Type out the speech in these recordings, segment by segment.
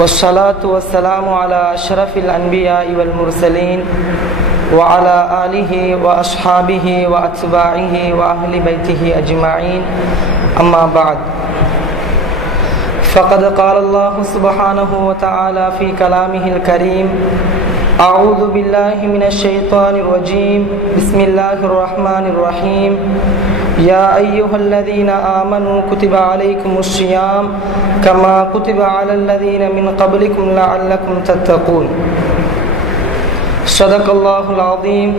والصلاة والسلام على أشرف الأنبياء والمرسلين وعلى آله وأصحابه وأتباعه وأهل بيته أجمعين. أما بعد، فقد قال الله سبحانه وتعالى في كلامه الكريم أعوذ بالله من الشيطان الرجيم. بسم الله الرحمن الرحيم. يا أيها الذين آمنوا كتب عليكم الصيام كما كتب على الذين من قبلكم لعلكم تتقون. صدق الله العظيم.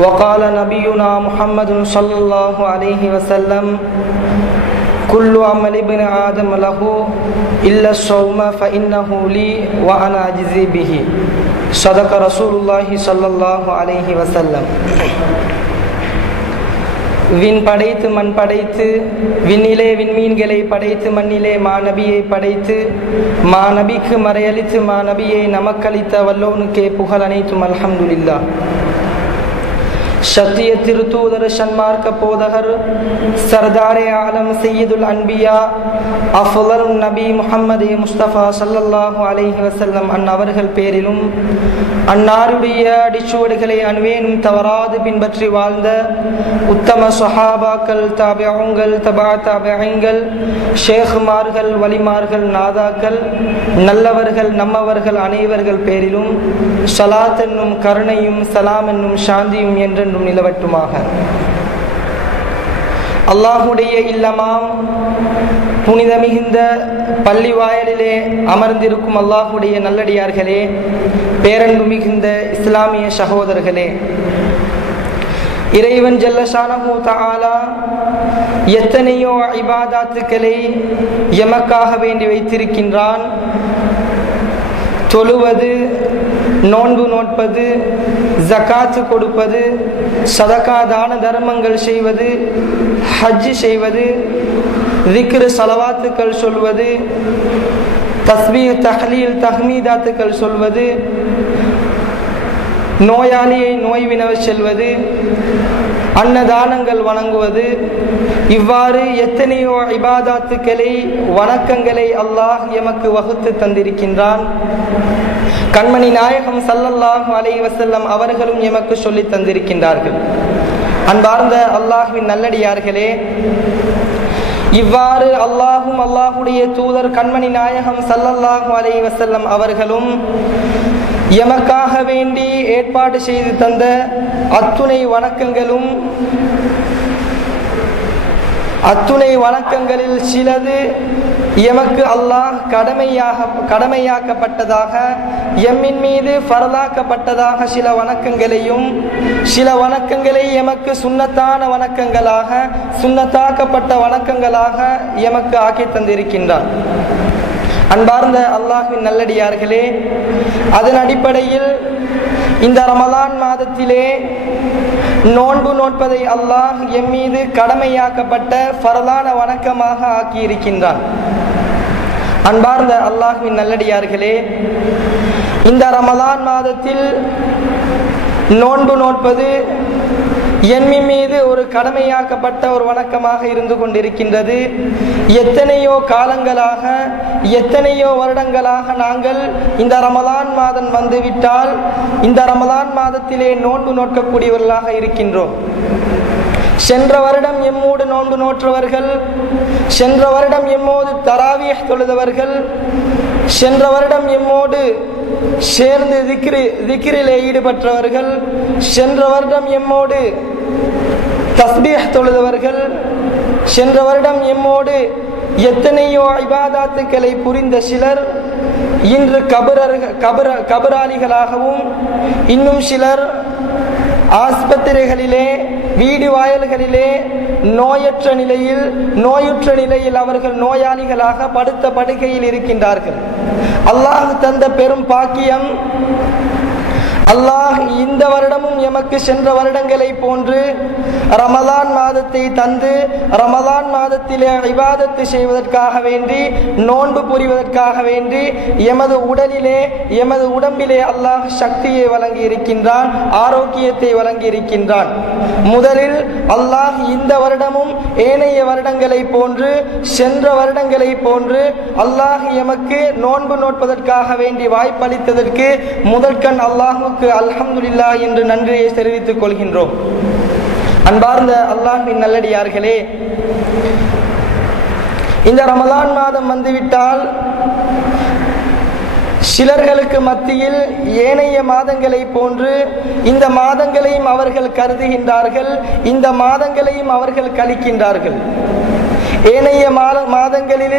وقال نبينا محمد صلى الله عليه وسلم كل عمل ابن آدم له إلا الصوم فإنه لي وأنا أجزي به. صدق رسول الله صلى الله عليه وسلم. விண் படைத்து மண் படைத்து விண்ணிலே விண்மீன்களை படைத்து மண்ணிலே மாநபியை படைத்து மாநபிக்கு மறையளித்து மாநபியை நமக்களித்த வல்லோனுக்கே புகழ் அனைத்தும் அல்ஹம்துலில்லா சத்திய திருத்தூதர் சன்மார்க்க போதகர் சர்தாரே ஆலம் சையதுல் அன்பியா அஃபுலர் நபி முஹம்மது முஸ்தபா சல்லல்லாஹு அலைஹி வசல்லம் அந்நவர்கள் பேரிலும் அன்னாருடைய அடிச்சுவடுகளை அணுவேனும் தவறாது பின்பற்றி வாழ்ந்த உத்தம சொஹாபாக்கள் தாபியங்கள் தபா தாபியங்கள் ஷேகுமார்கள் வலிமார்கள் நாதாக்கள் நல்லவர்கள் நம்மவர்கள் அனைவர்கள் பேரிலும் சலாத் என்னும் கருணையும் சலாம் என்னும் சாந்தியும் என்றென்றும் நிலவட்டுமாக. அல்லாஹுடைய இல்லமாம் புனித மிகுந்த பள்ளி வாயலிலே அமர்ந்திருக்கும் அல்லாஹுடைய நல்லடியார்களே பேரன்பு மிகுந்த இஸ்லாமிய சகோதரர்களே இறைவன் ஜல்லஷானஹூ தாலா எத்தனையோ இபாதாத்துக்களை எமக்காக வேண்டி வைத்திருக்கின்றான். தொழுவது நோன்பு நோட்பது ஜக்காத்து கொடுப்பது சதகா தான தர்மங்கள் செய்வது ஹஜ் செய்வது திக்ரு சலவாத்துக்கள் சொல்வது தஸ்மீ தஹலீல் தஹ்மீதாத்துக்கள் சொல்வது நோயாளியை நோய் வினவ செல்வது அன்னதானங்கள் வணங்குவது. இவ்வாறு எத்தனையோ இபாதாத்துக்களை வணக்கங்களை அல்லாஹ் எமக்கு வகுத்து தந்திருக்கின்றான். கண்மணி நாயகம் சல்லல்லாஹ் அலை வசல்லம் அவர்களும் எமக்கு சொல்லி தந்திருக்கின்றார்கள். அன்பார்ந்த அல்லாஹுவின் நல்லடியார்களே இவ்வாறு அல்லாஹும் அல்லாஹுடைய தூதர் கண்மணி நாயகம் சல்லல்லாஹு அலை வசல்லம் அவர்களும் எமக்காக வேண்டி ஏற்பாடு செய்து தந்த அத்துணை வணக்கங்களும் அத்துணை வணக்கங்களில் சிலது எமக்கு அல்லாஹ் கடமையாக கடமையாக்கப்பட்டதாக எம்மின் மீது பரதாக்கப்பட்டதாக சில வணக்கங்களையும் சில வணக்கங்களை எமக்கு சுண்ணத்தான வணக்கங்களாக சுண்ணத்தாக்கப்பட்ட வணக்கங்களாக எமக்கு ஆக்கி தந்திருக்கின்றான். அன்பார்ந்த அல்லாஹின் நல்லடியார்களே அதன் அடிப்படையில் இந்த ரமலான் மாதத்திலே நோன்பு நோட்பதை அல்லாஹ் எம் மீது கடமையாக்கப்பட்ட பரலான வணக்கமாக ஆக்கியிருக்கின்றான். அன்பார்ந்த அல்லாஹின் நல்லடியார்களே இந்த ரமலான் மாதத்தில் நோன்பு நோட்பது என்மி மீது ஒரு கடமையாக்கப்பட்ட ஒரு வணக்கமாக இருந்து கொண்டிருக்கின்றது. எத்தனையோ காலங்களாக எத்தனையோ வருடங்களாக நாங்கள் இந்த ரமலான் மாதம் வந்துவிட்டால் இந்த ரமலான் மாதத்திலே நோன்பு நோக்கக்கூடியவர்களாக இருக்கின்றோம். சென்ற வருடம் எம்மோடு நோன்பு நோற்றவர்கள் சென்ற வருடம் எம்மோடு தராவிய தொழுதவர்கள் சென்ற வருடம் எம்மோடு சேர்ந்து திக்ரி திக்ரிலே ஈடுபட்டவர்கள் சென்ற வருடம் எம்மோடு தஸ்பீஹ் தொழுதவர்கள் சென்ற வருடம் எம்மோடு எத்தனையோ ஐபாதாத்துக்களை புரிந்த சிலர் இன்று கபரர்கள் கபர கபராளிகளாகவும் இன்னும் சிலர் ஆஸ்பத்திரிகளிலே வீடு வாயல்களிலே நோயற்ற நிலையில் நோயுற்ற நிலையில் அவர்கள் நோயாளிகளாக படுத்த படுக்கையில் இருக்கின்றார்கள். அல்லாஹ் தந்த பெரும் பாக்கியம் அல்லாஹ் இந்த வருடமும் எமக்கு சென்ற வருடங்களை போன்று ரமதான் மாதத்தை தந்து ரமதான் மாதத்திலே இபாதத்து செய்வதற்காக வேண்டி நோன்பு புரிவதற்காக வேண்டி எமது உடலிலே எமது உடம்பிலே அல்லாஹ் சக்தியை வழங்கி இருக்கின்றான் ஆரோக்கியத்தை வழங்கி இருக்கின்றான் முதலில் அல்லாஹ் இந்த வருடமும் ஏனைய வருடங்களை போன்று சென்ற வருடங்களை போன்று அல்லாஹ் எமக்கு நோன்பு நோட்பதற்காக வேண்டி வாய்ப்பளித்ததற்கு முதற்கண் அல்லாஹுக்கு அல்ஹம்துல்லா என்று நன்றியை தெரிவித்துக் கொள்கின்றோம். அன்பார்ந்த அல்லாஹின் நல்லடியார்களே இந்த ரமலான் மாதம் வந்துவிட்டால் சிலர்களுக்கு மத்தியில் ஏனைய மாதங்களை போன்று இந்த மாதங்களையும் அவர்கள் கருதுகின்றார்கள் இந்த மாதங்களையும் அவர்கள் கழிக்கின்றார்கள். ஏனைய மாத மாதங்களில்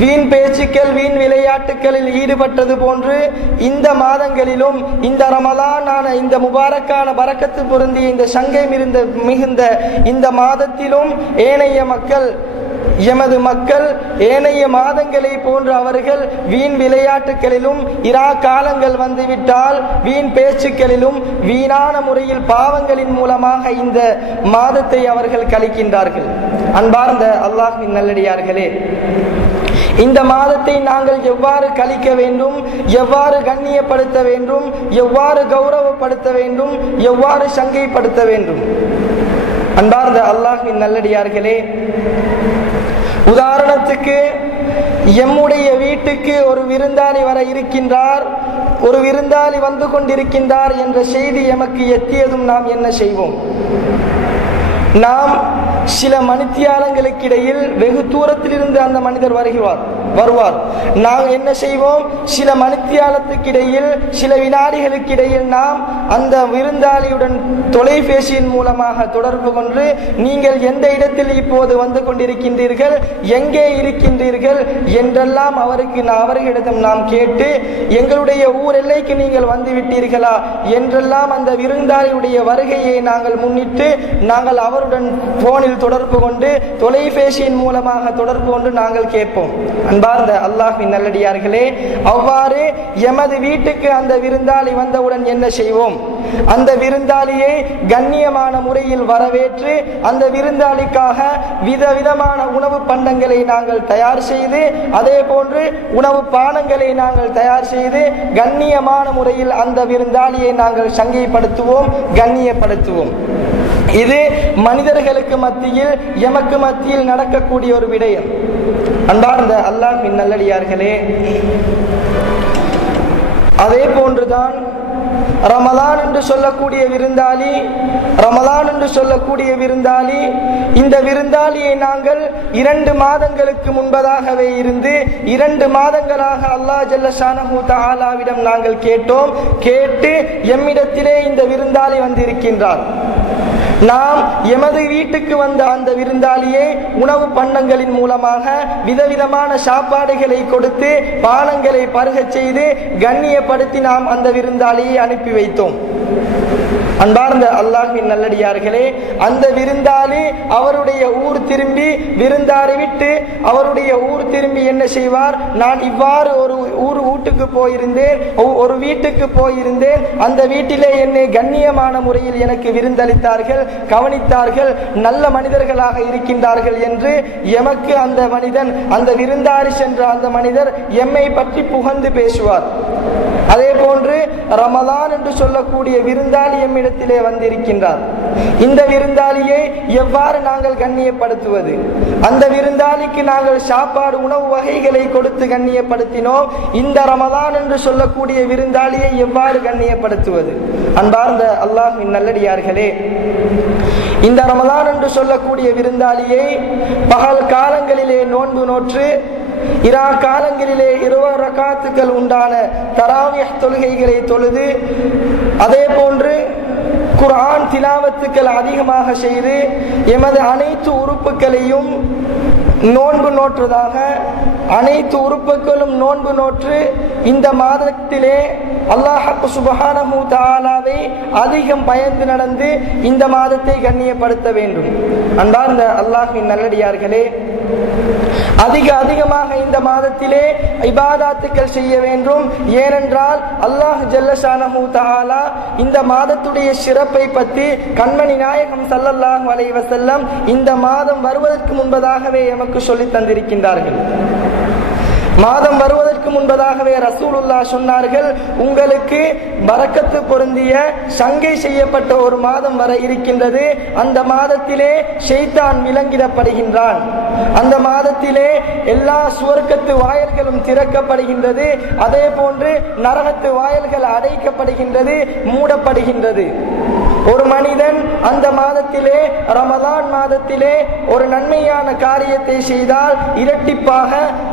வீண் பேச்சுக்கள் வீண் விளையாட்டுகளில் ஈடுபட்டது போன்று இந்த மாதங்களிலும் இந்த ரமலானான இந்த முபாரக்கான பறக்கத்து பொருந்திய இந்த சங்கை மிகுந்த மிகுந்த இந்த மாதத்திலும் ஏனைய மக்கள் எமது மக்கள் ஏனைய மாதங்களை போன்று அவர்கள் வீண் விளையாட்டுகளிலும் இரா காலங்கள் வந்துவிட்டால் வீண் பேச்சுக்களிலும் வீணான முறையில் பாவங்களின் மூலமாக இந்த மாதத்தை அவர்கள் கழிக்கின்றார்கள். அன்பார்ந்த அல்லாஹின் நல்லடியார்களே இந்த மாதத்தை நாங்கள் எவ்வாறு கழிக்க வேண்டும் எவ்வாறு கண்ணியப்படுத்த வேண்டும் எவ்வாறு கௌரவப்படுத்த வேண்டும் எவ்வாறு சங்கைப்படுத்த வேண்டும்? அன்பார்ந்த அல்லாஹின் நல்லடியார்களே உதாரணத்துக்கு எம்முடைய வீட்டுக்கு ஒரு விருந்தாளி வர இருக்கின்றார் ஒரு விருந்தாளி வந்து கொண்டிருக்கின்றார் என்ற செய்தி எமக்கு எத்தியதும் நாம் என்ன செய்வோம்? நாம் சில மணித்தியாலங்களுக்கு இடையில் வெகு தூரத்திலிருந்து அந்த மனிதர் வருகிறார். வருவார். நாம் என்ன செய்வோம்? சில மணித்தியாலத்துக்கு இடையில் சில வினாடிகளுக்கு இடையில் நாம் அந்த விருந்தாளியுடன் தொலைபேசியின் மூலமாக தொடர்பு கொண்டு நீங்கள் எந்த இடத்தில் இப்போது வந்து கொண்டிருக்கின்றீர்கள் எங்கே இருக்கின்றீர்கள் என்றெல்லாம் அவருக்கு அவர்களிடம் நாம் கேட்டு எங்களுடைய ஊர் எல்லைக்கு நீங்கள் வந்து விட்டீர்களா என்றெல்லாம் அந்த விருந்தாளியுடைய வருகையை நாங்கள் முன்னிட்டு நாங்கள் அவருடன் போனில் தொடர்பு கொண்டு தொலைபேசியின் மூலமாக தொடர்பு கொண்டு நாங்கள் கேட்போம். அன்பார்ந்த அல்லாஹின் நல்லடியார்களே அவ்வாறு எமது வீட்டுக்கு அந்த விருந்தாளி வந்தவுடன் என்ன செய்வோம்? அந்த விருந்தாளியை கண்ணியமான முறையில் வரவேற்று அந்த விருந்தாளிக்காக விதவிதமான உணவு பண்டங்களை நாங்கள் தயார் செய்து அதே போன்று உணவு பானங்களை நாங்கள் தயார் செய்து கண்ணியமான முறையில் அந்த விருந்தாளியை நாங்கள் சங்கைப்படுத்துவோம் கண்ணியப்படுத்துவோம். இது மனிதர்களுக்கு மத்தியில் எமக்கு மத்தியில் நடக்கக்கூடிய ஒரு விடயம். அன்பார்ந்த அல்லாஹ் நல்லடியார்களே அதே போன்றுதான் ரமலான் என்று சொல்லக்கூடிய விருந்தாளி ரமலான் என்று சொல்லக்கூடிய விருந்தாளி இந்த விருந்தாளியை நாங்கள் இரண்டு மாதங்களுக்கு முன்பதாகவே இருந்து இரண்டு மாதங்களாக அல்லாஹ் ஜல்லசானஹூ தாலாவிடம் நாங்கள் கேட்டோம். கேட்டு எம்மிடத்திலே இந்த விருந்தாளி வந்திருக்கின்றார். நாம் எமது வீட்டுக்கு வந்த அந்த விருந்தாளியை உணவு பண்டங்களின் மூலமாக விதவிதமான சாப்பாடுகளை கொடுத்து பானங்களை பருகச் செய்து கண்ணியப்படுத்தி நாம் அந்த விருந்தாளியை அனுப்பி வைத்தோம். அன்பார்ந்த அல்லாஹின் நல்லடியார்களே அந்த விருந்தாளி அவருடைய ஊர் திரும்பி விருந்தாரை விட்டு அவருடைய ஊர் திரும்பி என்ன செய்வார்? நான் இவ்வாறு ஒரு ஊர் வீட்டுக்கு போயிருந்தேன் ஒ- ஒரு வீட்டுக்கு போயிருந்தேன். அந்த வீட்டிலே என்னை கண்ணியமான முறையில் எனக்கு விருந்தளித்தார்கள் கவனித்தார்கள் நல்ல மனிதர்களாக இருக்கின்றார்கள் என்று எமக்கு அந்த மனிதன் அந்த விருந்தாரி சென்ற அந்த மனிதர் எம்மை பற்றி புகழ்ந்து பேசுவார். அதே போன்று ரமதான் என்று சொல்லக்கூடிய விருந்தாளி எம்மிடத்திலே வந்திருக்கின்றார். இந்த விருந்தாளியை எவ்வாறு நாங்கள் கண்ணியப்படுத்துவது? அந்த விருந்தாளிக்கு நாங்கள் சாப்பாடு உணவு வகைகளை கொடுத்து கண்ணியப்படுத்தினோம். இந்த ரமதான் என்று சொல்லக்கூடிய விருந்தாளியை எவ்வாறு கண்ணியப்படுத்துவது? அன்பார்ந்த அல்லாஹின் நல்லடியார்களே இந்த ரமதான் என்று சொல்லக்கூடிய விருந்தாளியை பகல் காலங்களிலே நோன்பு நோற்று இரா காலங்களிலே இருவர் ரகாத்துக்கள் உண்டான தராவிய தொழுகைகளை தொழுது அதே போன்று குர்ஆன் திலாவத்துக்கள் அதிகமாக செய்து எமது அனைத்து உறுப்புகளையும் நோன்பு நோற்றதாக அனைத்து உறுப்புகளும் நோன்பு நோற்று இந்த மாதத்திலே அல்லாஹ் சுபஹானஹு அதிகம் பயந்து நடந்து இந்த மாதத்தை கண்ணியப்படுத்த வேண்டும். அன்பார்ந்த அல்லாஹின் நல்லடியார்களே அதிக அதிகமாக இந்த மாதத்திலே இபாதாத்துக்கள் செய்ய வேண்டும். ஏனென்றால் அல்லாஹ் ஜல்லஷானஹு தஆலா இந்த மாதத்துடைய சிறப்பை பற்றி கண்மணி நாயகம் சல்லல்லாஹ் வலைவசல்லம் இந்த மாதம் வருவதற்கு முன்பதாகவே எமக்கு சொல்லித் தந்திருக்கின்றார்கள். மாதம் வருவதற்கு முன்பதாகவே ரசூலுல்லா சொன்னார்கள் உங்களுக்கு வரக்கத்து பொருந்திய சங்கை செய்யப்பட்ட ஒரு மாதம் வர இருக்கின்றது அந்த மாதத்திலே ஷெய்தான் விலங்கிடப்படுகின்றான். அந்த மாதத்திலே எல்லா சுவர்க்கத்து வாயல்களும் திறக்கப்படுகின்றது அதே போன்று நரகத்து வாயல்கள் அடைக்கப்படுகின்றது மூடப்படுகின்றது. ஒரு மனிதன் அந்த மாதத்திலே ரமதான் மாதத்திலே ஒரு நன்மையான காரியத்தை செய்தால் இரட்டிப்பாக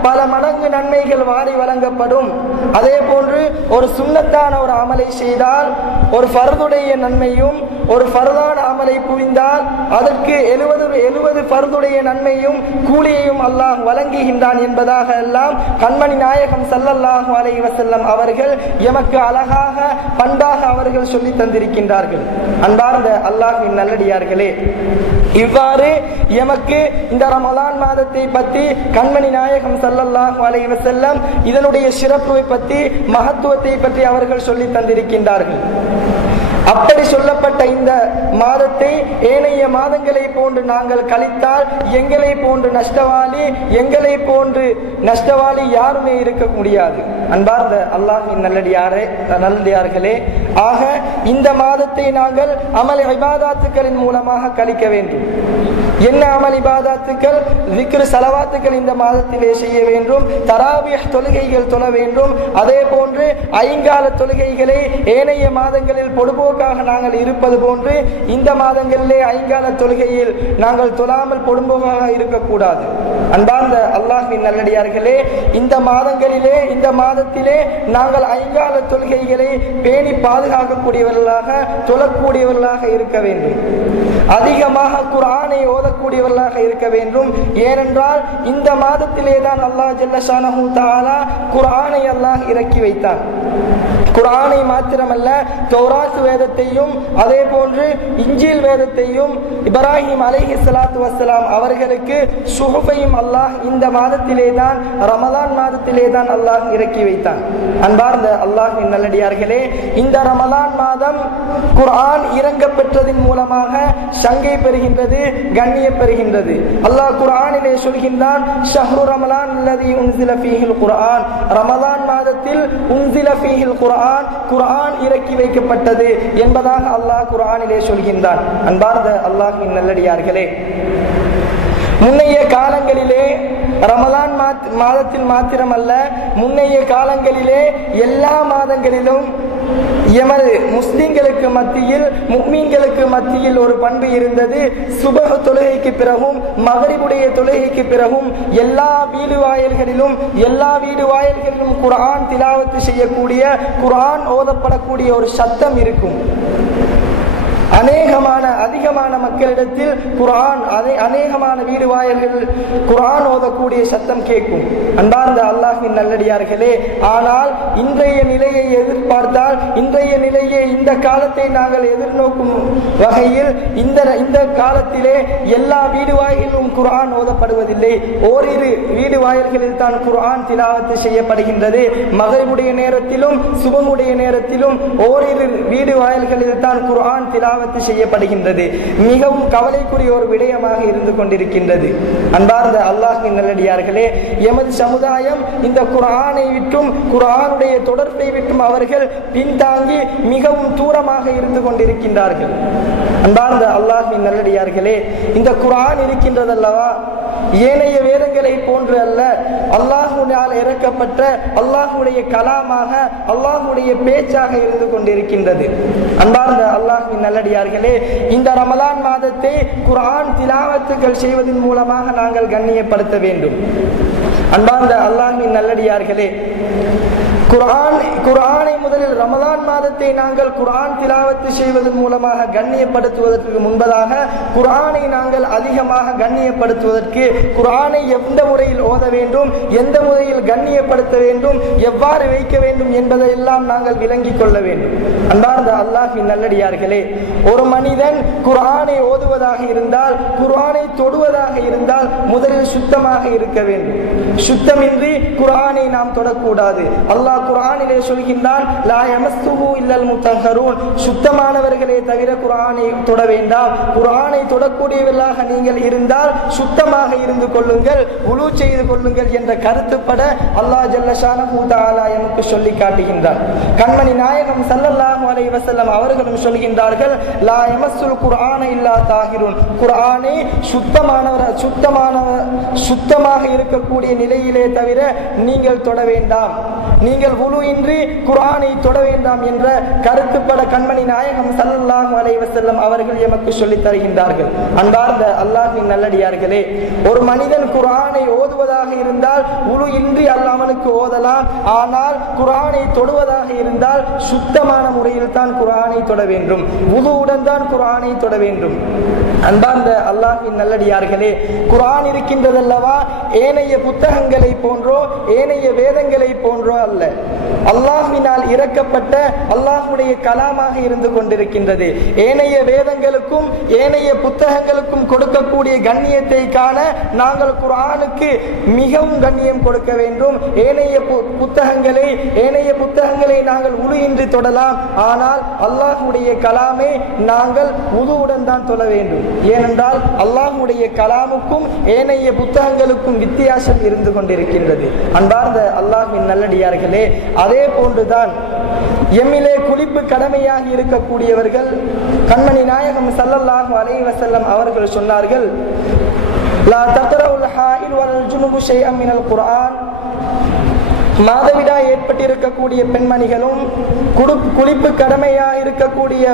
பல மடங்கு நன்மைகள் வாரி வழங்கப்படும். அதே போன்று ஒரு சுண்ணத்தான ஒரு அமலை செய்தால் ஒரு பருதுடைய நன்மையும் ஒரு பருதான அமலை புரிந்தால் அதற்கு எழுபது எழுபது பருதுடைய நன்மையும் கூலியையும் அல்லாஹ் வழங்குகின்றான் என்பதாக எல்லாம் கண்மணி நாயகம் சல்லல்லாஹு அலைஹி வஸல்லம் அவர்கள் எமக்கு அழகாக பண்பாக அவர்கள் சொல்லி தந்திருக்கின்றார்கள். அன்பார்ந்த அல்லாஹின் நல்லடியார்களே இவ்வாறு எமக்கு இந்த ரமலான் மாதத்தை பற்றி கண்மணி நாயகம் சல்லல்லாஹு அலைவ செல்லம் இதனுடைய சிறப்பை பற்றி மகத்துவத்தை பற்றி அவர்கள் சொல்லி தந்திருக்கின்றார்கள். அப்படி சொல்லப்பட்ட இந்த மாதத்தை ஏனைய மாதங்களை போன்று நாங்கள் கழித்தால் எங்களை போன்று நஷ்டவாளி எங்களை போன்று நஷ்டவாளி யாருமே இருக்க முடியாது. அன்பார்ந்த அல்லாஹின் நல்லடியாரே நல்லடியார்களே ஆக இந்த மாதத்தை நாங்கள் அமல் இபாதாத்துக்களின் மூலமாக கழிக்க வேண்டும். என்ன அமல் இபாதாத்துக்கள்? விக்ரு சலவாத்துக்கள் இந்த மாதத்திலே செய்ய வேண்டும். தராவிய தொழுகைகள் தொழ வேண்டும். அதே போன்று ஐங்கால தொழுகைகளை ஏனைய மாதங்களில் பொடுபோக்காக நாங்கள் இருப்பது போன்று இந்த மாதங்களிலே ஐங்கால தொழுகையில் நாங்கள் தொழாமல் பொடும்போக்காக இருக்கக்கூடாது. அன்பார்ந்த அல்லாஹின் நல்லடியார்களே இந்த மாதங்களிலே இந்த மாதத்திலே நாங்கள் ஐங்கால தொழுகைகளை பேணி பாதுகாக்கக்கூடியவர்களாக தொழக்கூடியவர்களாக இருக்க வேண்டும். அதிகமாக குரானை ஓதக்கூடியவர்களாக இருக்க வேண்டும். ஏனென்றால் இந்த மாதத்திலே தான் அல்லாஹ் ஜல்லஷானஹு தாலா குரானை அல்லாஹ் இறக்கி வைத்தான். குரானை மாத்திரமல்ல தௌராத் வேதத்தையும் அதே போன்று இஞ்சில் வேதத்தையும் இப்ராஹிம் அலைஹி சலாத்து வசலாம் அவர்களுக்கு சுஹுஃபையும் அல்லாஹ் இந்த மாதத்திலே தான் ரமலான் மாதத்திலே தான் அல்லாஹ் இறக்கி வைத்தான். அன்பார்ந்த அல்லாஹ் நல்லடியார்களே இந்த ரமலான் மாதம் குர்ஆன் இறங்க மூலமாக சங்கை பெறுகின்றது கண்ணிய பெறுகின்றது. அல்லாஹ் குரானிலே சொல்கின்றான் ஷஹ்ரு ரமலான் அல்லதி உன்சில ஃபீஹில் குர்ஆன். ரமலான் மாதத்தில் உன்சில ஃபீஹில் குர்ஆன் குர்ஆன் இறக்கி வைக்கப்பட்டது என்பதாக அல்லாஹ் குரானிலே சொல்கின்றான். அன்பார்ந்த அல்லாஹின் நல்லடியார்களே முன்னைய காலங்களிலே ரமலான் மாதத்தில் மாத்திரமல்ல முன்னைய காலங்களிலே எல்லா மாதங்களிலும் எமது முஸ்லிம்களுக்கு மத்தியில் முக்மீன்களுக்கு மத்தியில் ஒரு பண்பு இருந்தது. சுபக தொழுகைக்கு பிறகும் மகரிபுடைய தொழுகைக்கு பிறகும் எல்லா வீடு வாயல்களிலும் எல்லா வீடு வாயல்களிலும் குரான் திலாவத்து செய்யக்கூடிய குரான் ஓதப்படக்கூடிய ஒரு சத்தம் இருக்கும். அநேகமான அதிகமான மக்களிடத்தில் குரான் அதே அநேகமான வீடு வாயல்கள் குரான் ஓதக்கூடிய சத்தம் கேட்கும். அன்பார்ந்த அல்லாஹின் நல்லடியார்களே ஆனால் இன்றைய நிலையை எதிர்பார்த்தால் இன்றைய நிலையை இந்த காலத்தை நாங்கள் எதிர்நோக்கும் வகையில் இந்த இந்த காலத்திலே எல்லா வீடு வாயிலும் குரான் ஓதப்படுவதில்லை. ஓரிரு வீடு வாயில்களில் தான் குரான் திலாவத்து செய்யப்படுகின்றது. மகளிருடைய நேரத்திலும் சுபமுடைய நேரத்திலும் ஓரிரு வீடு வாயில்களில் தான் குரான் திலாவ திலாவத்து செய்யப்படுகின்றது. மிகவும் கவலைக்குரிய ஒரு விடயமாக இருந்து கொண்டிருக்கின்றது. அன்பார்ந்த அல்லாஹின் நல்லடியார்களே எமது சமுதாயம் இந்த குரானை விட்டும் குரானுடைய தொடர்பை விட்டும் அவர்கள் பின்தாங்கி மிகவும் தூரமாக இருந்து கொண்டிருக்கின்றார்கள். அன்பார்ந்த அல்லாஹின் நல்லடியார்களே இந்த குரான் இருக்கின்றதல்லவா? ஏனைய வேதங்களை போன்று அல்ல. அல்லாஹுனால் இறக்கப்பட்ட அல்லாஹுடைய கலாமாக அல்லாஹுடைய பேச்சாக இருந்து கொண்டிருக்கின்றது. அன்பார்ந்த அல்லாஹுவின் நல்லடியார்களே இந்த ரமலான் மாதத்தை குரான் திலாவத்துகள் செய்வதன் மூலமாக நாங்கள் கண்ணியப்படுத்த வேண்டும். அன்பார்ந்த அல்லாஹின் நல்லடியார்களே குரான் குரானை முதலில் ரமதான் மாதத்தை நாங்கள் குரான் திலாவத்து செய்வதன் மூலமாக கண்ணியப்படுத்துவதற்கு முன்பதாக குரானை நாங்கள் அதிகமாக கண்ணியப்படுத்துவதற்கு குரானை எந்த முறையில் ஓத வேண்டும் எந்த முறையில் கண்ணியப்படுத்த வேண்டும் எவ்வாறு வைக்க வேண்டும் என்பதை எல்லாம் நாங்கள் விளங்கிக் கொள்ள வேண்டும். அன்பார்ந்த அல்லாஹி நல்லடியார்களே ஒரு மனிதன் குரானை ஓதுவதாக இருந்தால் குரானை தொடுவதாக இருந்தால் முதலில் சுத்தமாக இருக்க வேண்டும். சுத்தமின்றி குரானை நாம் தொடக்கூடாது. அல்லாஹ் குரானிலே சொல்கின்றான் லா யமஸ்துஹு இல்லல் முத்தஹரூன். சுத்தமானவர்களே தவிர குரானை தொட வேண்டாம். குரானை தொடக்கூடியவர்களாக நீங்கள் இருந்தால் சுத்தமாக இருந்து கொள்ளுங்கள் உழு செய்து கொள்ளுங்கள் என்ற கருத்துப்பட அல்லாஹ் ஜல்லஷான தஆலா எமக்கு சொல்லி காட்டுகின்றான் கண்மணி நாயகம் சல்லல்லாஹு அலைஹி வஸல்லம் அவர்களும் சொல்கின்றார்கள் லா யமஸ்ஸுல் குரான இல்லா தாகிரூன் குரானை சுத்தமானவர் சுத்தமானவர் சுத்தமாக இருக்கக்கூடிய நிலையிலே தவிர நீங்கள் தொட வேண்டாம். நீங்கள் உழு இன்றி குரானை தொட வேண்டாம் என்ற கருத்துப்பட கண்மணி நாயகம் ஸல்லல்லாஹு அலைஹி அவர்கள் எமக்கு சொல்லித் தருகின்றார்கள். அன்பார்ந்த அல்லாஹின் நல்லடியார்களே ஒரு மனிதன் குரானை ஓதுவதாக இருந்தால் உழு இன்றி அல்லாமனுக்கு ஓதலாம். ஆனால் குரானை தொடுவதாக இருந்தால் சுத்தமான முறையில் தான் குரானை தொட வேண்டும். உதுவுடன் தான் குரானை தொட வேண்டும். அன்பார்ந்த அல்லாஹின் நல்லடியார்களே குரான் இருக்கின்றதல்லவா? ஏனைய புத்தகங்களை போன்றோ ஏனைய வேதங்களை போன்றோ அல்ல. அல்லாஹ்வினால் இறக்கப்பட்ட அல்லாஹுடைய கலாமாக இருந்து கொண்டிருக்கின்றது. ஏனைய வேதங்களுக்கும் ஏனைய புத்தகங்களுக்கும் கொடுக்கக்கூடிய கண்ணியத்தை காண நாங்கள் குரானுக்கு மிகவும் கண்ணியம் கொடுக்க வேண்டும். ஏனைய புத்தகங்களை ஏனைய புத்தகங்களை நாங்கள் உரு இன்றி தொடலாம். ஆனால் அல்லாஹுடைய கலாமை நாங்கள் உதுவுடன் தான் தொழ வேண்டும். ஏனென்றால் அல்லாஹுடைய கலாமுக்கும் ஏனைய புத்தகங்களுக்கும் வித்தியாசம் இருந்து கொண்டிருக்கின்றது. அன்பார்ந்த அல்லாஹின் நல்லடியார்கள் அதே போன்றுதான் எம்மிலே குளிப்பு கடமையாக இருக்கக்கூடியவர்கள் கண்மணி நாயகம் சல்லல்லாஹு அலைவசல்லம் அவர்கள் சொன்னார்கள் லா தக்ரவுல் ஹாயில் வல் ஜுனுபு ஷைஅம் மினல் குர்ஆன். மாதவிடாய் ஏற்பட்டிருக்கக்கூடிய பெண்மணிகளும் குடு குளிப்பு கடமையா இருக்கக்கூடிய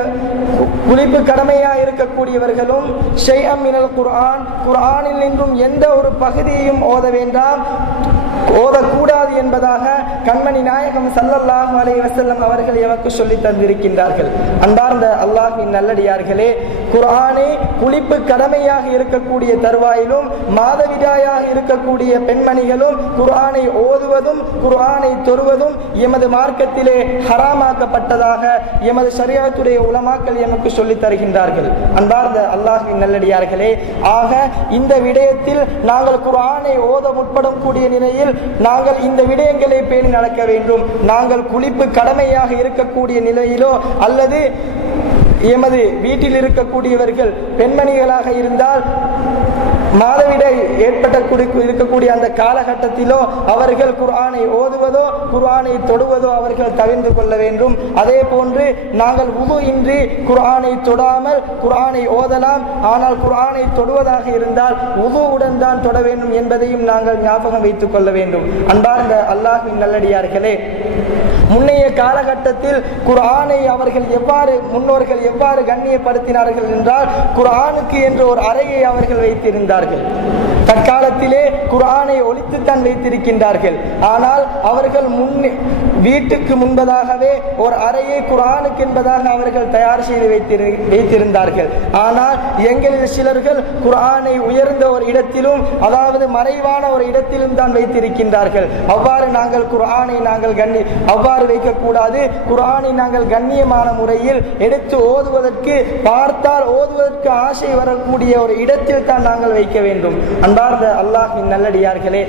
குளிப்பு கடமையா இருக்கக்கூடியவர்களும் மினல் குர்ஆன் குர்ஆனில் நின்றும் எந்த ஒரு பகுதியையும் ஓத வேண்டாம் ஓதக்கூடாது என்பதாக கண்மணி நாயகம் சல்லல்லாஹு அலைஹி வசல்லம் அவர்கள் எமக்கு சொல்லி தந்திருக்கின்றார்கள். அன்பார்ந்த அல்லாஹின் நல்லடியார்களே குர்ஆனை குளிப்பு கடமையாக இருக்கக்கூடிய தருவாயிலும் மாதவிடாயாக இருக்கக்கூடிய பெண்மணிகளும் குர்ஆனை ஓதுவதும் குரானை தொறுவதும் எமது மார்க்கத்திலே ஹராமாக்கப்பட்டதாக எமது சரியாத்துடைய உலமாக்கள் எமக்கு சொல்லித் தருகின்றார்கள். அன்பார்ந்த அல்லாஹின் நல்லடியார்களே ஆக இந்த விடயத்தில் நாங்கள் குர்ஆனை ஓத முற்படும் கூடிய நிலையில் நாங்கள் இந்த விடயங்களை பேணி நடக்க வேண்டும். நாங்கள் குளிப்பு கடமையாக இருக்கக்கூடிய நிலையிலோ அல்லது எமது வீட்டில் இருக்கக்கூடியவர்கள் பெண்மணிகளாக இருந்தால் மாதவிடாய் ஏற்பட்ட குடி- இருக்கக்கூடிய அந்த காலகட்டத்திலோ அவர்கள் குர்ஆனை ஓதுவதோ குர்ஆனை தொடுவதோ அவர்கள் தவிர்ந்து கொள்ள வேண்டும். அதே போன்று நாங்கள் உது இன்றி குர்ஆனை தொடாமல் குர்ஆனை ஓதலாம். ஆனால் குர்ஆனை தொடுவதாக இருந்தால் உதுவுடன் தான் தொட வேண்டும் என்பதையும் நாங்கள் ஞாபகம் வைத்துக் கொள்ள வேண்டும். அன்பார்ந்த அல்லாஹின் நல்லடியார்களே முன்னைய காலகட்டத்தில் குரானை அவர்கள் எவ்வாறு முன்னோர்கள் எவ்வாறு கண்ணியப்படுத்தினார்கள் என்றால் குர்ஆனுக்கு என்று ஒரு அறையை அவர்கள் வைத்திருந்தார்கள். தற்காலத்திலே குர்ஆனை ஒழித்துத்தான் வைத்திருக்கின்றார்கள். ஆனால் அவர்கள் முன் வீட்டுக்கு முன்பதாகவே ஒரு அறையை குரானுக்கு என்பதாக அவர்கள் தயார் செய்து வைத்திரு வைத்திருந்தார்கள். ஆனால் எங்களில் சிலர்கள் குர்ஆனை உயர்ந்த ஒரு இடத்திலும் அதாவது மறைவான ஒரு இடத்திலும் தான் வைத்திருக்கின்றார்கள். அவ்வாறு நாங்கள் குரானை நாங்கள் கண்ணி அவ்வாறு வைக்கக்கூடாது. குர்ஆனை நாங்கள் கண்ணியமான முறையில் எடுத்து ஓதுவதற்கு பார்த்தால் ஓதுவதற்கு ஆசை வரக்கூடிய ஒரு இடத்தில் தான் நாங்கள் வைக்க வேண்டும். அன்பார்ந்த அல்லாஹின் நல்லடியார்களே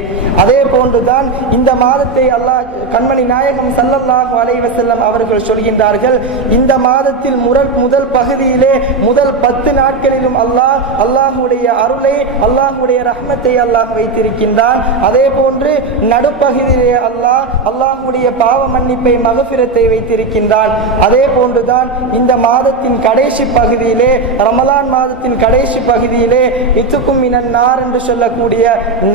அதே போன்றுதான் இந்த மாதத்தை அல்லாஹ் கண்மணி நாயகம் சல்லல்லாஹு அலைவசல்லம் அவர்கள் சொல்கின்றார்கள் இந்த மாதத்தில் முரல் முதல் பகுதியிலே முதல் பத்து நாட்களிலும் அல்லாஹ் அல்லாஹுடைய அருளை அல்லாஹுடைய ரஹ்மத்தை அல்லாஹ் வைத்திருக்கின்றான். அதே போன்று நடுப்பகுதியிலே அல்லாஹ் அல்லாஹுடைய பாவ மன்னிப்பை மகபிரத்தை வைத்திருக்கின்றான். அதே போன்றுதான் இந்த மாதத்தின் கடைசி பகுதியிலே ரமலான் மாதத்தின் கடைசி பகுதியிலே இத்துக்கும் மினன் என்று சொல்லக்கூடிய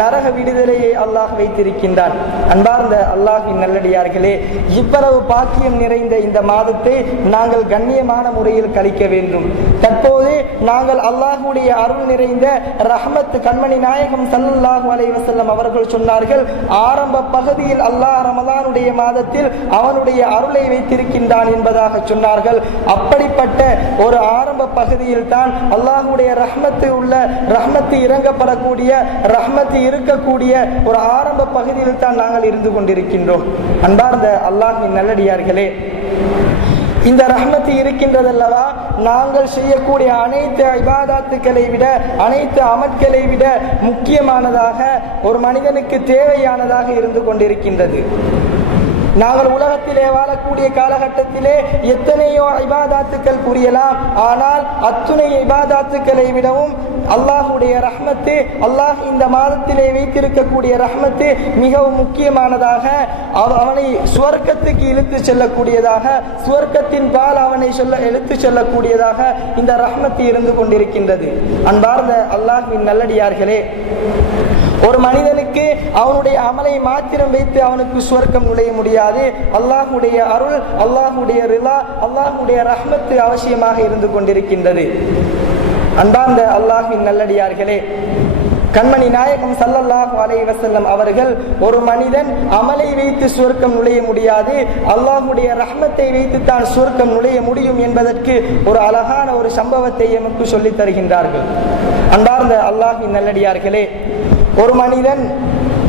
நரக விடுதலையை அல்லாஹ் வைத்திருக்கின்றான். அன்பார்ந்த அல்லாஹின் நல்லடியார்களே இவ்வளவு பாக்கியம் நிறைந்த இந்த மாதத்தை நாங்கள் கண்ணியமான முறையில் கழிக்க வேண்டும். தற்போது நாங்கள் அல்லாஹுடைய அருள் நிறைந்த ரஹமத் கண்மணி நாயகம் சல்லாஹு அலைவசல்லம் அவர்கள் சொன்னார்கள் ஆரம்ப பகுதியில் அல்லாஹ் ரமலானுடைய மாதத்தில் அவனுடைய அருளை வைத்திருக்கின்றான் என்பதாக சொன்னார்கள். அப்படிப்பட்ட ஒரு ஆரம்ப பகுதியில் தான் அல்லாஹுடைய ரஹ்மத்து உள்ள ரஹ்மத்து இறங்கப்படக்கூடிய ரஹ்மத்து இருக்கக்கூடிய ஒரு ஆரம்ப பகுதியில் தான் நாங்கள் இருந்து கொண்டிருக்கின்றோம். அன்பார்ந்த அல்லாஹின் நல்லடியார்களே இந்த ரஹ்மத்து இருக்கின்றதல்லவா? நாங்கள் செய்யக்கூடிய அனைத்து ஐபாதாத்துக்களை விட அனைத்து அமட்களை விட முக்கியமானதாக ஒரு மனிதனுக்கு தேவையானதாக இருந்து கொண்டிருக்கின்றது. நாங்கள் உலகத்திலே வாழக்கூடிய காலகட்டத்திலே எத்தனையோ ஐபாதாத்துக்கள் புரியலாம். ஆனால் அத்துணை ஐபாதாத்துக்களை விடவும் அல்லாஹுடைய ரஹ்மத்து அல்லாஹ் இந்த மாதத்திலே வைத்திருக்கக்கூடிய ரஹ்மத்து மிகவும் முக்கியமானதாக அவனை சுவர்க்கத்துக்கு இழுத்து செல்லக்கூடியதாக சுவர்க்கத்தின் பால் அவனை சொல்ல இழுத்து செல்லக்கூடியதாக இந்த ரஹ்மத்து இருந்து கொண்டிருக்கின்றது. அன்பார்ந்த அல்லாஹின் நல்லடியார்களே ஒரு மனிதனுக்கு அவனுடைய அமலை மாத்திரம் வைத்து அவனுக்கு சுவர்க்கம் நுழைய முடியாது. அல்லாஹுடைய அருள் அல்லாஹுடைய ரிலா அல்லாஹுடைய ரஹ்மத்து அவசியமாக இருந்து கொண்டிருக்கின்றது. அன்பார்ந்த அல்லாஹின் நல்லடியார்களே கண்மணி நாயகம் சல்லல்லாஹு அலை வசல்லம் அவர்கள் ஒரு மனிதன் அமலை வைத்து சுவர்க்கம் நுழைய முடியாது. அல்லாஹுடைய ரஹ்மத்தை வைத்து தான் சுவர்க்கம் நுழைய முடியும் என்பதற்கு ஒரு அழகான ஒரு சம்பவத்தை எமக்கு சொல்லித் தருகின்றார்கள். அன்பார்ந்த அல்லாஹின் நல்லடியார்களே ஒரு மனிதன்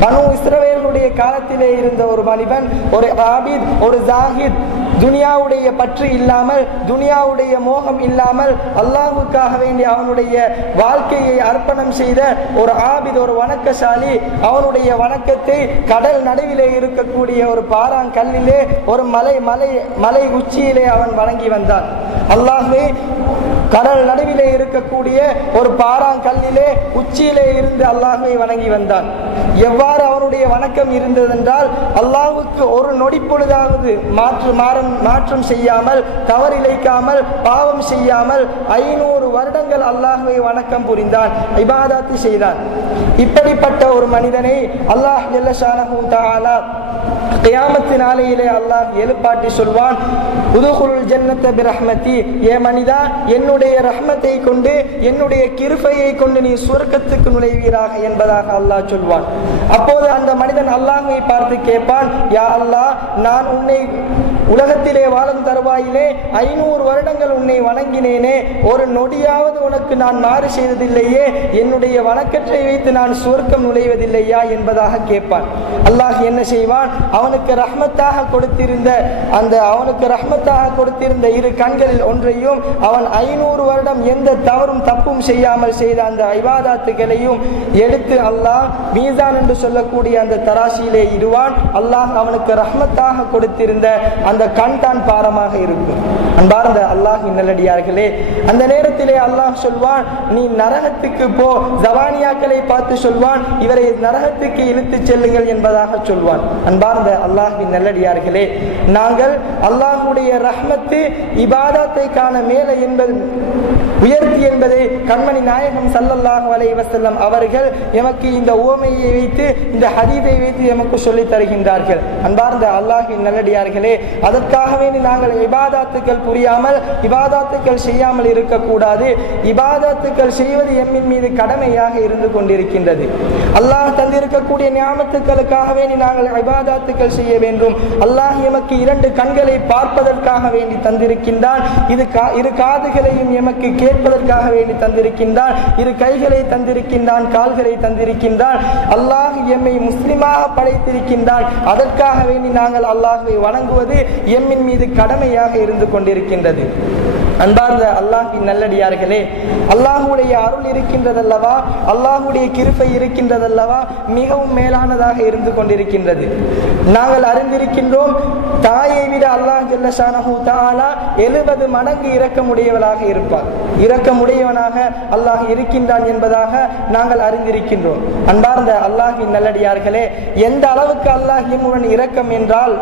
பனு இஸ்ரவேலுடைய காலத்திலே இருந்த ஒரு மனிதன் ஒரு ஆபித் ஒரு ஜாஹித் துனியாவுடைய பற்று இல்லாமல் துனியாவுடைய மோகம் இல்லாமல் அல்லாஹுக்காக வேண்டி அவனுடைய வாழ்க்கையை அர்ப்பணம் செய்த ஒரு ஆபித் ஒரு வணக்கசாலி அவனுடைய வணக்கத்தை கடல் நடுவிலே இருக்கக்கூடிய ஒரு பாறாங்கல்லிலே ஒரு மலை மலை மலை உச்சியிலே அவன் வணங்கி வந்தான். அல்லாஹே கடல் நடுவிலே இருக்கக்கூடிய ஒரு பாறாங்கல்லிலே உச்சியிலே இருந்து அல்லாஹை வணங்கி வந்தான். எவ்வாறு அவனுடைய வணக்கம் இருந்ததென்றால் அல்லாஹுக்கு ஒரு நொடி பொழுதாவது மாற்று மாற மாற்றம் செய்யாமல் தவறிழைக்காமல் பாவம் செய்யாமல் ஐநூறு வருடங்கள் அல்லாஹுவை வணக்கம் புரிந்தான் இபாதாத்தி செய்தான். இப்படிப்பட்ட ஒரு மனிதனை அல்லாஹ் ஜல்லஷானஹு கியாமத்து நாளையிலே அல்லாஹ் எழுப்பாட்டி சொல்வான் உதுகுருள் ஜன்னத்தை பிரஹ்மதி ஏ மனிதா என்னுடைய ரஹ்மத்தை கொண்டு என்னுடைய கிருபையை கொண்டு நீ சுவர்க்கத்துக்கு நுழைவீராக என்பதாக அல்லாஹ் சொல்வான். அப்போது அந்த மனிதன் அல்லாஹை பார்த்து கேட்பான் யா அல்லாஹ் நான் உன்னை உலகத்திலே வாழும் தருவாயிலே ஐநூறு வருடங்கள் உன்னை வணங்கினேனே ஒரு நொடியாவது உனக்கு நான் மாறு செய்ததில்லையே என்னுடைய வணக்கற்றை வைத்து நான் சுவர்க்கம் நுழைவதில்லையா என்பதாக கேட்பான். அல்லாஹ் என்ன செய்வான்? அவனுக்கு ரஹ்மத்தாக கொடுத்திருந்த அந்த அவனுக்கு ரஹ்மத்தாக கொடுத்திருந்த இரு கண்களில் ஒன்றையும் அவன் ஐநூறு வருடம் எந்த தவறும் தப்பும் செய்யாமல் செய்த அந்த ஐவாதாத்துகளையும் எடுத்து அல்லாஹ் மீசான் என்று சொல்லக்கூடிய அந்த தராசியிலே இடுவான். அல்லாஹ் அவனுக்கு ரஹ்மத்தாக கொடுத்திருந்த அந்த கண் தான் பாரமாக இருக்கும். அன்பார்ந்த அல்லாஹ் நல்லடியார்களே அந்த நேரத்திலே அல்லாஹ் சொல்வான் நீ நரகத்துக்கு போ ஜவானியாக்களை பார்த்து சொல்வான் இவரை நரகத்துக்கு இழுத்து செல்லுங்கள் என்பதாக சொல்வான். அன்பார்ந்த அல்லாஹின் நல்லடியார்களே நாங்கள் அல்லாஹுடைய ரஹ்மத்து இபாதத்தை காண மேலே என்பது உயர்த்தி என்பதை கண்மணி நாயகம் சல்லல்லாஹு அலை வசல்லம் அவர்கள் எமக்கு இந்த ஓமையை வைத்து இந்த ஹதீதை வைத்து எமக்கு சொல்லி தருகின்றார்கள். அன்பார்ந்த அல்லாஹின் நல்லடியார்களே அதற்காக வேண்டி நாங்கள் இபாதாத்துக்கள் புரியாமல் இபாதாத்துக்கள் செய்யாமல் இருக்கக்கூடாது. இபாதாத்துக்கள் செய்வது எம்மின் மீது கடமையாக இருந்து கொண்டிருக்கின்றது. அல்லாஹ் தந்திருக்கக்கூடிய ஞாபகத்துக்களுக்காக வேண்டி நாங்கள் இபாதாத்துக்கள் செய்ய வேண்டும். அல்லாஹ் எமக்கு இரண்டு கண்களை பார்ப்பதற்காக வேண்டி தந்திருக்கின்றான். இது இரு காதுகளையும் எமக்கு கேட்பதற்காக வேண்டி தந்திருக்கின்றான். இரு கைகளை தந்திருக்கின்றான் கால்களை தந்திருக்கின்றான். அல்லாஹ் எம்மை முஸ்லிமாக படைத்திருக்கின்றான். அதற்காக வேண்டி நாங்கள் அல்லாஹுவை வணங்குவது எம்மின் மீது கடமையாக இருந்து கொண்டிருக்கின்றது. அன்பார்ந்த அல்லாஹின் நல்லடியார்களே அல்லாஹுடைய அருள் இருக்கின்றதல்லவா? அல்லாஹுடைய கிருப்பை இருக்கின்றதல்லவா? மிகவும் மேலானதாக இருந்து கொண்டிருக்கின்றது. நாங்கள் அறிந்திருக்கின்றோம் தாயை விட அல்லாஹ் ஜல்லஷானஹு தாலா எழுபது மடங்கு இரக்கமுடையவனாக இருப்பார். இரக்கமுடையவனாக அல்லாஹ் இருக்கின்றான் என்பதாக நாங்கள் அறிந்திருக்கின்றோம். அன்பார்ந்த அல்லாஹின் நல்லடியார்களே எந்த அளவுக்கு அல்லாஹ் இறக்கம் இரக்கம் என்றால்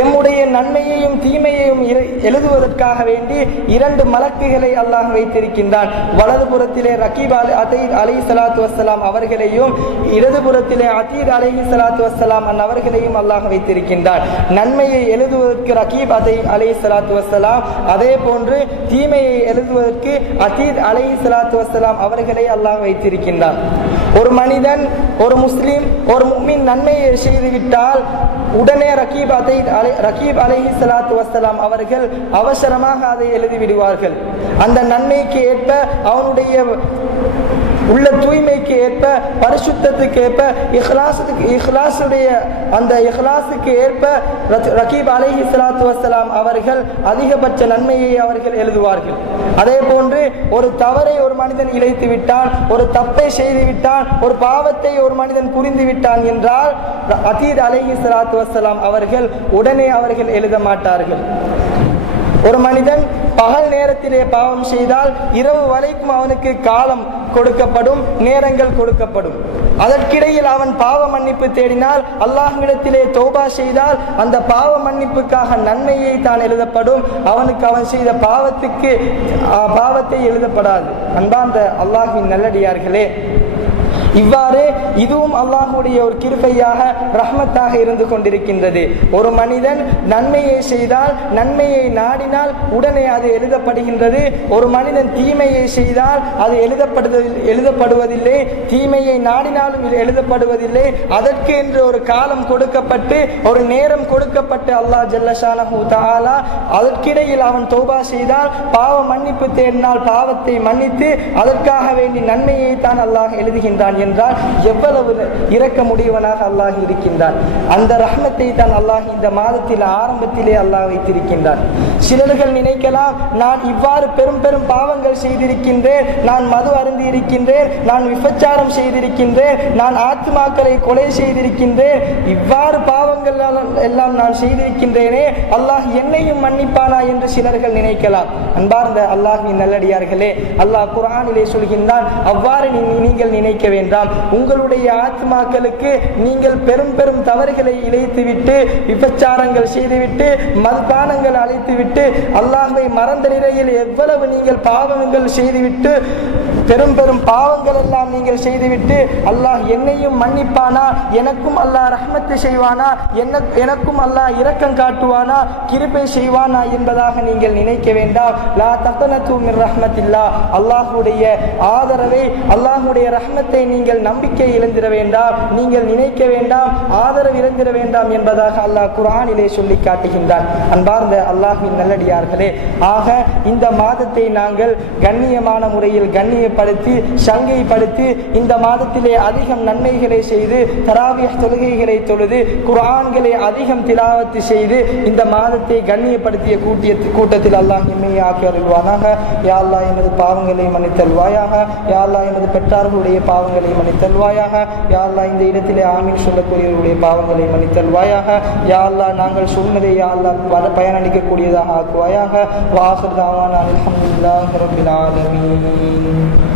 எம்முடைய நன்மையையும் தீமையையும் எழுதுவதற்காக வேண்டி இரண்டு மலக்குகளை அல்லாஹ் வைத்திருக்கின்றான். வலதுபுறத்திலே ரகீப் அலி அதீத் அலை சலாத்து வசலாம் அவர்களையும் இடதுபுறத்திலே அதீத் அலி சலாத்து வசலாம் அவர்களையும் அல்லாஹ் வைத்திருக்கின்றான். நன்மையை எழுதுவதற்கு ரகீப் அதை அலை சலாத்து வசலாம் அதே போன்று தீமையை எழுதுவதற்கு அதீத் அலை சலாத்து வசலாம் அவர்களை அல்லாஹ் வைத்திருக்கின்றான். ஒரு மனிதன் ஒரு முஸ்லீம் ஒரு முக்மின் நன்மையை செய்துவிட்டால் உடனே ரகீப் அதை அலை- ரகீப் அலஹி சலாத்து வசலாம் அவர்கள் அவசரமாக அதை எழுதி விடுவார்கள் அந்த நன்மைக்கு ஏற்ப அவனுடைய உள்ள தூய்மைக்கு ஏற்ப பரிசுத்தத்துக்கு ஏற்ப இஹ்லாசத்துக்கு இஹ்லாஸுடைய அந்த இஹ்லாசுக்கு ஏற்ப ரகீப் அலைஹி சலாத்து வசலாம் அவர்கள் அதிகபட்ச நன்மையை அவர்கள் எழுதுவார்கள். அதே போன்று ஒரு தவறை ஒரு மனிதன் இழைத்து விட்டான் ஒரு தப்பை செய்து விட்டான் ஒரு பாவத்தை ஒரு மனிதன் புரிந்து விட்டான் என்றால் அதீத் அலைஹி சலாத்து வசலாம் அவர்கள் உடனே அவர்கள் எழுத மாட்டார்கள். ஒரு மனிதன் பகல் நேரத்திலே பாவம் செய்தால் இரவு வரைக்கும் அவனுக்கு காலம் கொடுக்கப்படும் நேரங்கள் கொடுக்கப்படும். அதற்கிடையில் அவன் பாவ மன்னிப்பு தேடினால் அல்லாஹ்விடத்திலே தோபா செய்தால் அந்த பாவ மன்னிப்புக்காக நன்மையை தான் எழுதப்படும். அவனுக்கு அவன் செய்த பாவத்துக்கு பாவத்தை எழுதப்படாது. அன்பார்ந்த அல்லாஹின் நல்லடியார்களே இவ்வாறு இதுவும் அல்லாஹுடைய ஒரு கிருபையாக ரஹ்மத்தாக இருந்து கொண்டிருக்கின்றது. ஒரு மனிதன் நன்மையை செய்தால் நன்மையை நாடினால் உடனே அது எழுதப்படுகின்றது. ஒரு மனிதன் தீமையை செய்தால் அது எழுதப்படுவதில் எழுதப்படுவதில்லை. தீமையை நாடினாலும் எழுதப்படுவதில்லை. அதற்கு என்று ஒரு காலம் கொடுக்கப்பட்டு ஒரு நேரம் கொடுக்கப்பட்டு அல்லாஹ் ஜல்லஷானஹு தாலா அதற்கிடையில் அவன் தௌபா செய்தால் பாவ மன்னிப்பு தேடினால் பாவத்தை மன்னித்து அதற்காக வேண்டி நன்மையை தான் அல்லாஹ் எழுதுகின்றான் என்றால் எவ்வளவு இறக்க முடியவனாக அல்லாஹ் இருக்கின்றான்? அந்த ரஹ்மத்தை தான் அல்லாஹ் இந்த மாதத்தில் ஆரம்பத்திலே அல்லாஹ் வைத்திருக்கின்றான். சிலர்கள் நினைக்கலாம் நான் இவ்வாறு பெரும் பெரும் பாவங்கள் செய்திருக்கின்றேன். நான் மது அருந்தி இருக்கின்றேன் நான் விபச்சாரம் செய்திருக்கின்றேன். நான் ஆத்மாக்களை கொலை செய்திருக்கின்றேன். இவ்வாறு பாவங்கள் எல்லாம் நான் செய்திருக்கின்றேனே அல்லாஹ் என்னையும் மன்னிப்பானா? என்று சிலர்கள் நினைக்கலாம். அன்பார்ந்த அல்லாஹின் நல்லடியார்களே அல்லாஹ் குரானிலே சொல்கின்றான் அவ்வாறு நீங்கள் நினைக்க வேண்டாம். உங்களுடைய ஆத்மாக்களுக்கு நீங்கள் பெரும் பெரும் தவறுகளை இழைத்துவிட்டு விபச்சாரங்கள் செய்துவிட்டு மதுபானங்கள் அழைத்துவிட்டு விட்டு அல்லாஹுவை மறந்த நிலையில் எவ்வளவு நீங்கள் பாவங்கள் செய்துவிட்டு பெரும் பெரும் பாவங்கள் எல்லாம் நீங்கள் செய்துவிட்டு அல்லாஹ் என்னையும் மன்னிப்பானா? எனக்கும் அல்லாஹ் ரஹ்மத்து செய்வானா? என்ன எனக்கும் அல்லாஹ் இரக்கம் காட்டுவானா? கிருப்பை செய்வானா என்பதாக நீங்கள் நினைக்க வேண்டாம். லா தக்கனத்து மின் ரஹ்மத்தில்லா அல்லாஹுடைய ஆதரவை அல்லாஹுடைய ரஹ்மத்தை நீங்கள் நம்பிக்கை இழந்திட வேண்டாம். நீங்கள் நினைக்க வேண்டாம் ஆதரவு இழந்திட வேண்டாம் என்பதாக அல்லாஹ் குரானிலே சொல்லி காட்டுகின்றான். அன்பார்ந்த அல்லாஹின் நல்லடியார்களே. ஆக இந்த மாதத்தை நாங்கள் கண்ணியமான முறையில் கண்ணியப்படுத்தி சங்கைப்படுத்தி இந்த மாதத்திலே அதிகம் நன்மைகளை செய்து தராவிய தொழுகைகளை தொழுது குரான்களை அதிகம் திலாவத்து செய்து இந்த மாதத்தை கண்ணியப்படுத்திய கூட்டிய கூட்டத்தில் அல்லாஹ் இம்மையை ஆக்கி அருள்வானாக. யாழ்லா எனது எமது பாவங்களை மன்னித்தல்வாயாக. யாழ்லா எனது எமது பெற்றார்களுடைய பாவங்களை மன்னித்தல்வாயாக. யாழ்லா இந்த இடத்திலே ஆமீன் சொல்லக்கூடியவர்களுடைய பாவங்களை மன்னித்தல்வாயாக. யாழ்லா நாங்கள் சொன்னதை யாழ்லா பயனளிக்கக்கூடியதாக பல ஆக்குவாயாக வாசல் தாவான அலமதுல்லாஹ் ரப்பில் ஆலமீன்